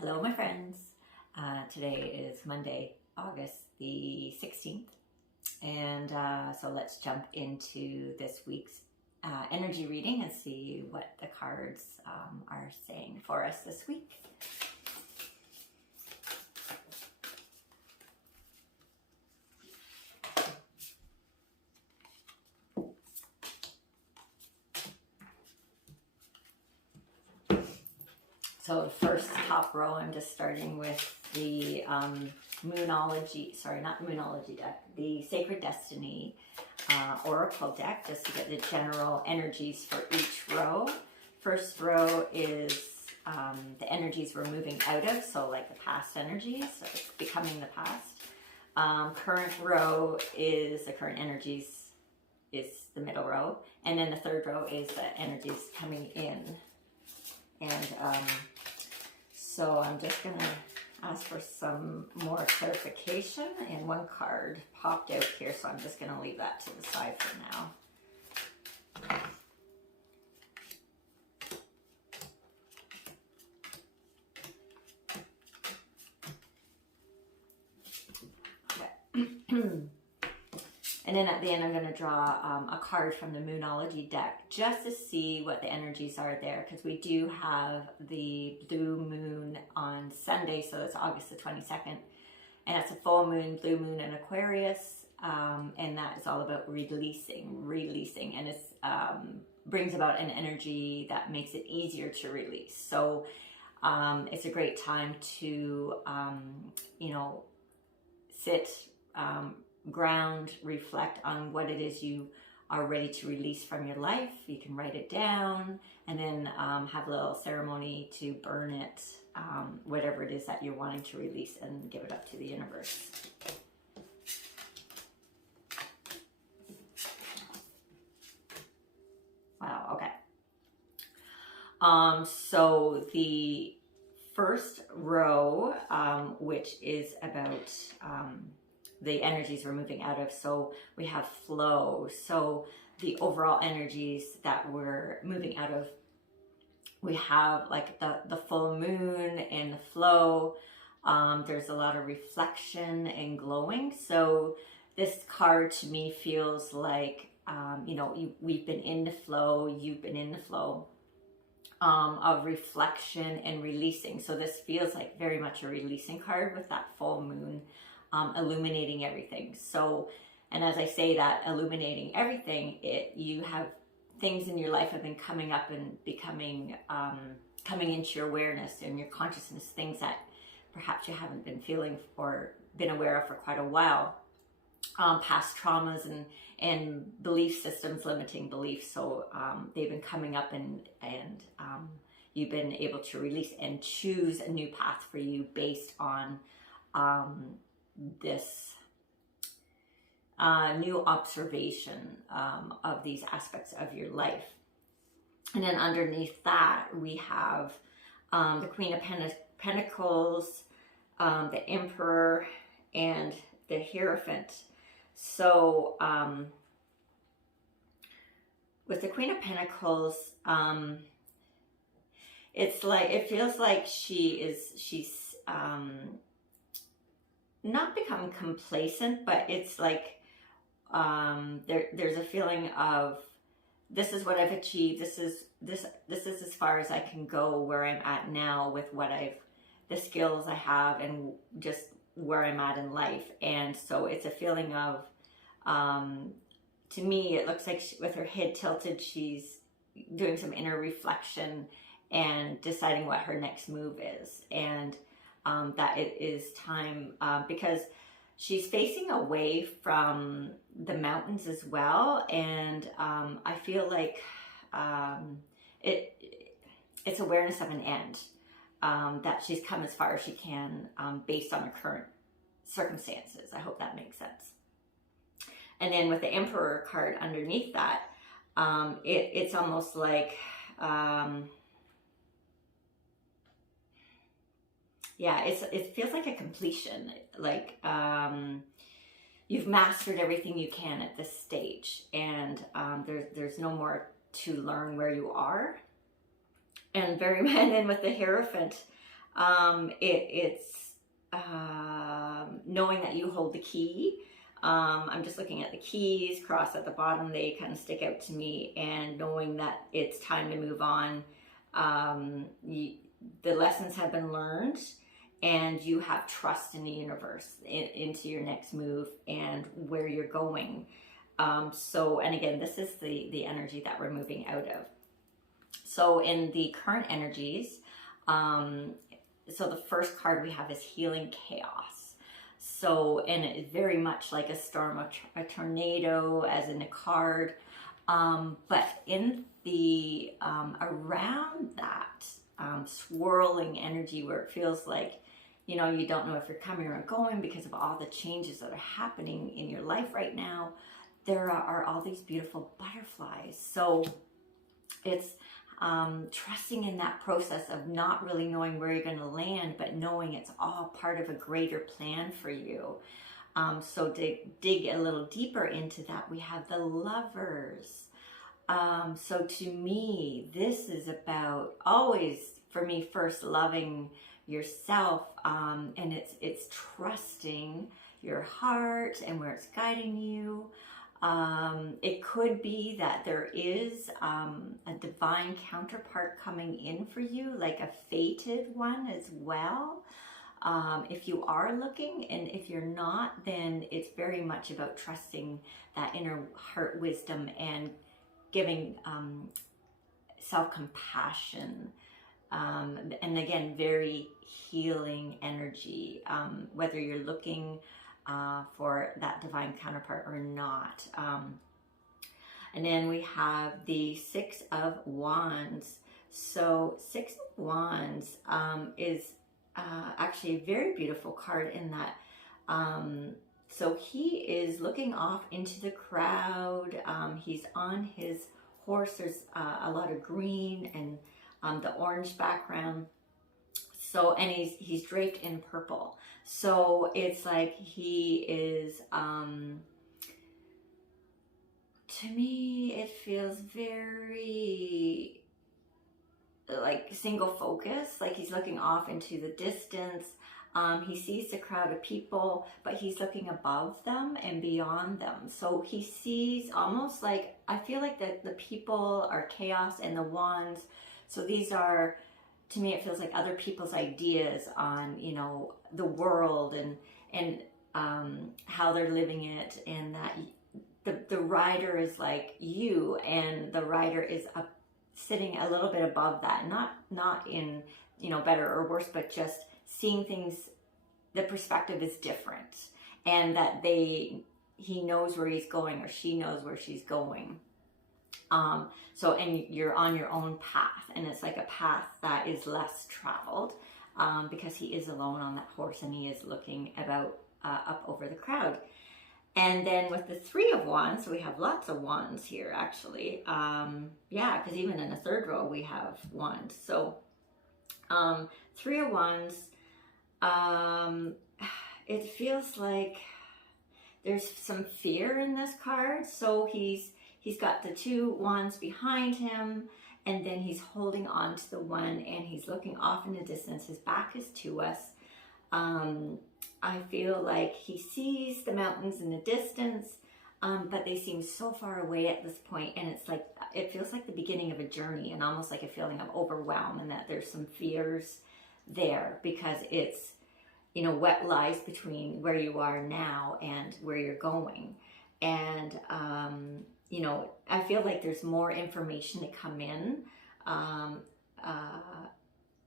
Hello, my friends. Today is Monday, August the 16th. And so let's jump into this week's energy reading and see what the cards are saying for us this week. So the first top row, I'm just starting with the Monology, sorry, not Monology deck, the Sacred Destiny Oracle deck, just to get the general energies for each row. First row is the energies we're moving out of, so like the past energies, so it's becoming the past. Current row is the current energies, is the middle row, and then the third row is the energies coming in. And so I'm just going to ask for some more clarification, and one card popped out here, so I'm just going to leave that to the side for now. Okay. And then at the end, I'm going to draw a card from the Monology deck just to see what the energies are there, because we do have the blue moon on Sunday, so that's August the 22nd. And it's a full moon, blue moon in Aquarius, and that is all about releasing, and it brings about an energy that makes it easier to release. So it's a great time to, sit, ground, reflect on what it is you are ready to release from your life. You can write it down and then have a little ceremony to burn it, whatever it is that you're wanting to release, and give it up to the universe. Wow, okay. So the first row, which is about the energies we're moving out of. So we have flow. So the overall energies that we're moving out of, we have like the full moon and the flow. There's a lot of reflection and glowing. So this card to me feels like, we've been in the flow, you've been in the flow of reflection and releasing. So this feels like very much a releasing card with that full moon. Illuminating everything. So, and as I say that, illuminating everything, you have things in your life have been coming up and becoming, coming into your awareness and your consciousness, things that perhaps you haven't been feeling or been aware of for quite a while. Past traumas and belief systems, limiting beliefs. So they've been coming up and you've been able to release and choose a new path for you based on this new observation of these aspects of your life. And then underneath that, we have the Queen of Pentacles, the Emperor, and the Hierophant. So with the Queen of Pentacles, it's like, it feels like she's not become complacent, but it's like there's a feeling of, this is what I've achieved, this is as far as I can go where I'm at now with what the skills I have and just where I'm at in life. And so it's a feeling of, to me, it looks like with her head tilted, she's doing some inner reflection and deciding what her next move is. And that it is time, because she's facing away from the mountains as well. And I feel like it's awareness of an end, that she's come as far as she can based on her current circumstances. I hope that makes sense. And then with the Emperor card underneath that, it's almost like, it feels like a completion, like you've mastered everything you can at this stage, and there's no more to learn where you are. And then with the Hierophant, It's knowing that you hold the key. I'm just looking at the keys, cross at the bottom, they kind of stick out to me, and knowing that it's time to move on. The lessons have been learned, and you have trust in the universe into your next move and where you're going. And again, this is the energy that we're moving out of. So in the current energies, so the first card we have is Healing Chaos. So, and it's very much like a storm, a tornado, as in a card. But in the, around that swirling energy where it feels like, you know, you don't know if you're coming or going because of all the changes that are happening in your life right now, there are all these beautiful butterflies. So it's trusting in that process of not really knowing where you're going to land, but knowing it's all part of a greater plan for you. So to dig a little deeper into that, we have the Lovers. So to me, this is about always, for me, first loving yourself, and it's trusting your heart and where it's guiding you. It could be that there is a divine counterpart coming in for you, like a fated one as well. If you are looking, and if you're not, then it's very much about trusting that inner heart wisdom and giving self-compassion. And again, very healing energy, whether you're looking for that divine counterpart or not. And then we have the Six of Wands. So Six of Wands is actually a very beautiful card in that, so he is looking off into the crowd. He's on his horse. There's a lot of green and the orange background. So, and he's draped in purple. So it's like he is, to me, it feels very like single focus, like he's looking off into the distance. He sees the crowd of people, but he's looking above them and beyond them. So he sees almost like, I feel like that the people are chaos and the wands. So these are, to me, it feels like other people's ideas on, you know, the world and how they're living it, and that the rider is like you, and the rider is sitting a little bit above that, not in, you know, better or worse, but just seeing things, the perspective is different, and that he knows where he's going, or she knows where she's going. So, and you're on your own path, and it's like a path that is less traveled, because he is alone on that horse, and he is looking about up over the crowd. And then with the Three of Wands, so we have lots of wands here, actually. Yeah, because even in the third row, we have wands. So, Three of Wands, it feels like there's some fear in this card. So he's got the two wands behind him, and then he's holding on to the one, and he's looking off in the distance. His back is to us. I feel like he sees the mountains in the distance, but they seem so far away at this point, and it's like, it feels like the beginning of a journey, and almost like a feeling of overwhelm, and that there's some fears there, because it's, you know, what lies between where you are now and where you're going. And you know, I feel like there's more information to come in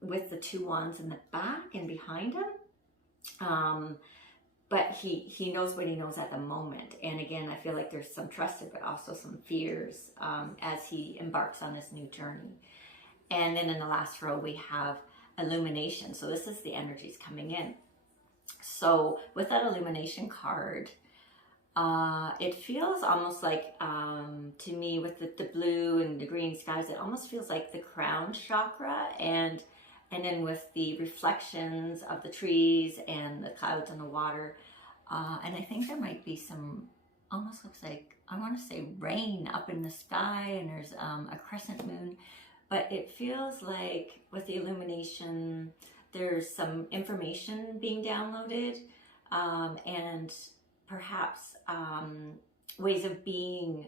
with the two wands in the back and behind him. But he knows what he knows at the moment. And again, I feel like there's some trust, but also some fears as he embarks on this new journey. And then in the last row, we have Illumination. So this is the energies coming in. So with that Illumination card, it feels almost like, to me, with the blue and the green skies, it almost feels like the crown chakra, and then with the reflections of the trees and the clouds and the water, and I think there might be some, almost looks like, I want to say rain up in the sky, and there's a crescent moon, but it feels like with the illumination, there's some information being downloaded, and perhaps ways of being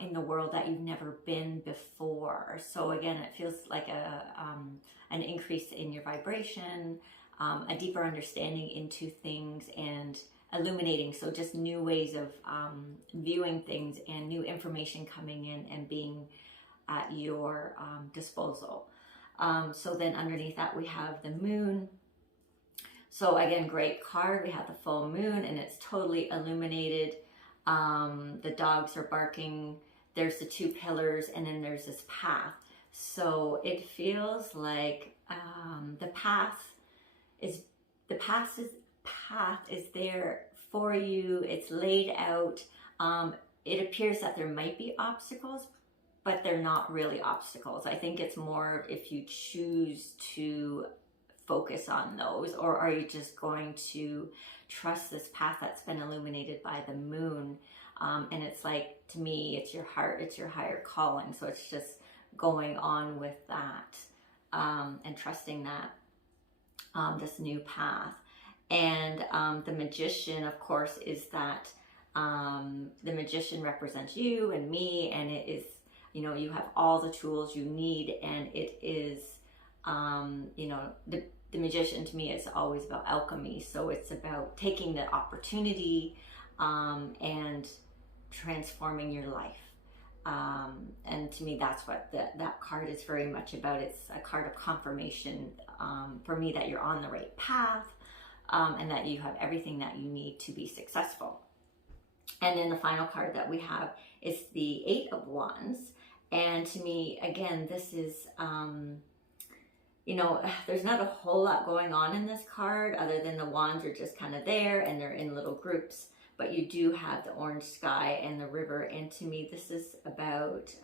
in the world that you've never been before. So again, it feels like an increase in your vibration, a deeper understanding into things, and illuminating. So just new ways of viewing things, and new information coming in and being at your disposal. So then underneath that we have the moon. So again, great card. We have the full moon, and it's totally illuminated. The dogs are barking. There's the two pillars, and then there's this path. So it feels like the path is there for you. It's laid out. It appears that there might be obstacles, but they're not really obstacles. I think it's more if you choose to focus on those, or are you just going to trust this path that's been illuminated by the moon? And it's like, to me, it's your heart, it's your higher calling. So it's just going on with that, and trusting that, this new path. And the Magician, of course, is that the Magician represents you and me, and it is, you know, you have all the tools you need, and it is, you know, the Magician to me is always about alchemy. So it's about taking the opportunity and transforming your life. And to me, that's what that card is very much about. It's a card of confirmation for me that you're on the right path, and that you have everything that you need to be successful. And then the final card that we have is the Eight of Wands. And to me, again, this is, you know, there's not a whole lot going on in this card other than the wands are just kind of there, and they're in little groups. But you do have the orange sky and the river. And to me, this is about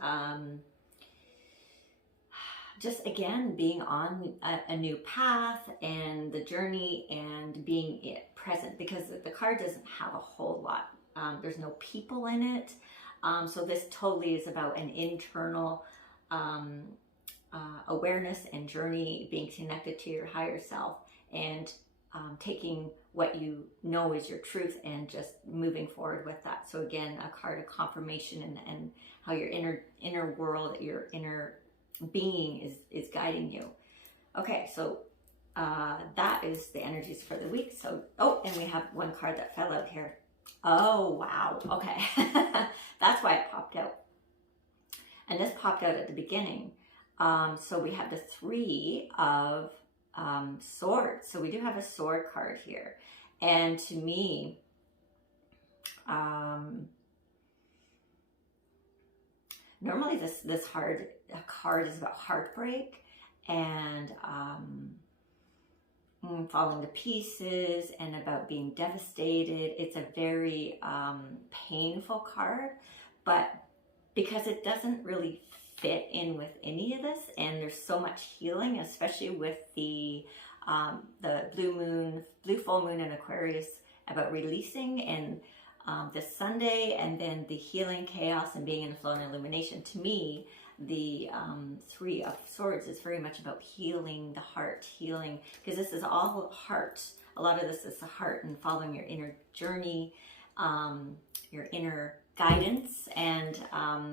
just, again, being on a new path and the journey, and being present, because the card doesn't have a whole lot. There's no people in it. So this totally is about an internal awareness and journey, being connected to your higher self, and taking what you know is your truth and just moving forward with that. So again, a card of confirmation, and how your inner world, your inner being is guiding you. Okay, so that is the energies for the week. So, oh, and we have one card that fell out here. Oh, wow. Okay. That's why it popped out. And this popped out at the beginning. So we have the Three of Swords. So we do have a sword card here. And to me, normally this card is about heartbreak and falling to pieces, and about being devastated. It's a very painful card, but because it doesn't really fit in with any of this, and there's so much healing, especially with the blue full moon in Aquarius, about releasing, and this Sunday, and then the healing, chaos, and being in flow and illumination. To me, the Three of Swords is very much about healing the heart, healing, because this is all heart. A lot of this is the heart, and following your inner journey, your inner guidance. And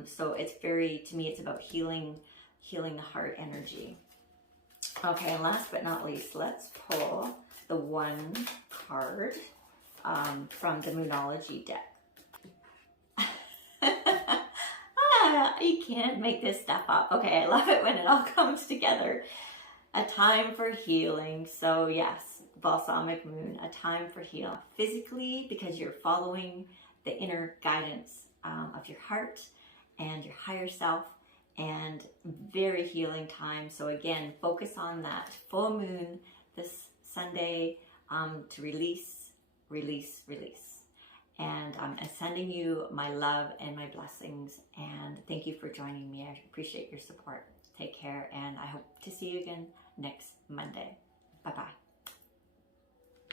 so it's very, to me, it's about healing the heart energy. Okay, and last but not least, let's pull the one card from the Monology deck. You can't make this stuff up. Okay, I love it when it all comes together. A time for healing. So yes, balsamic moon, a time for healing. Physically, because you're following the inner guidance of your heart and your higher self, and very healing time. So again, focus on that full moon this Sunday to release. And I'm sending you my love and my blessings, and thank you for joining me. I appreciate your support. Take care, and I hope to see you again next Monday. Bye-bye.